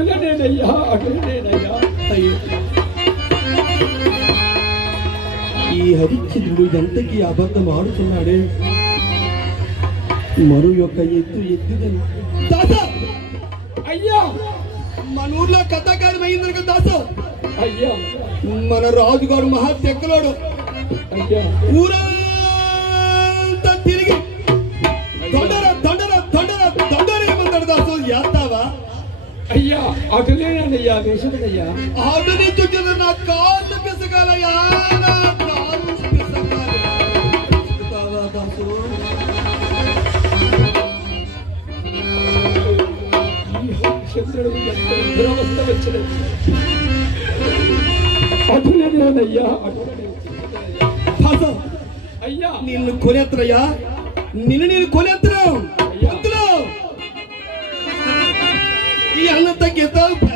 అటులనేనయ్యా అటులనేనయ్యా ఈ హరిశ్చంద్రుడు ఎంతకి అబద్ధం ఆడుతున్నాడే? మరో యొక్క ఎత్తు ఎత్తుదని. దాసా! అయ్యా! మన ఊర్లో కథాకారం అయింది కదా దాసా? అయ్యా! మన రాజుగారు మహా చెక్కలోడు అయ్యా! ఊరంతా తిరిగి. దొండర దొండర దొండర దొండర ఏమంటాడు దాసు? చేస్తావా ಅಯ್ಯ ಅದನ್ನೇ ನನ್ನಯ್ಯ ದೇಶದಯ್ಯ ಆಡಳಿತ ಜನ ಕಾಲು ಬೆಸಗಾಲ ಯಾರ ಕಾಲು ಬೆಸಗಾಲ ಚಂದ್ರನಿಗೆ ಎಂತ ದುರವಸ್ಥೆ ವಚ್ಚನೆ ಅದನ್ನೇ ಅಯ್ಯ ನಿನ್ನ ನಿನ್ನ ನೀನು ಕೊಲೆ ಹತ್ರ. que dar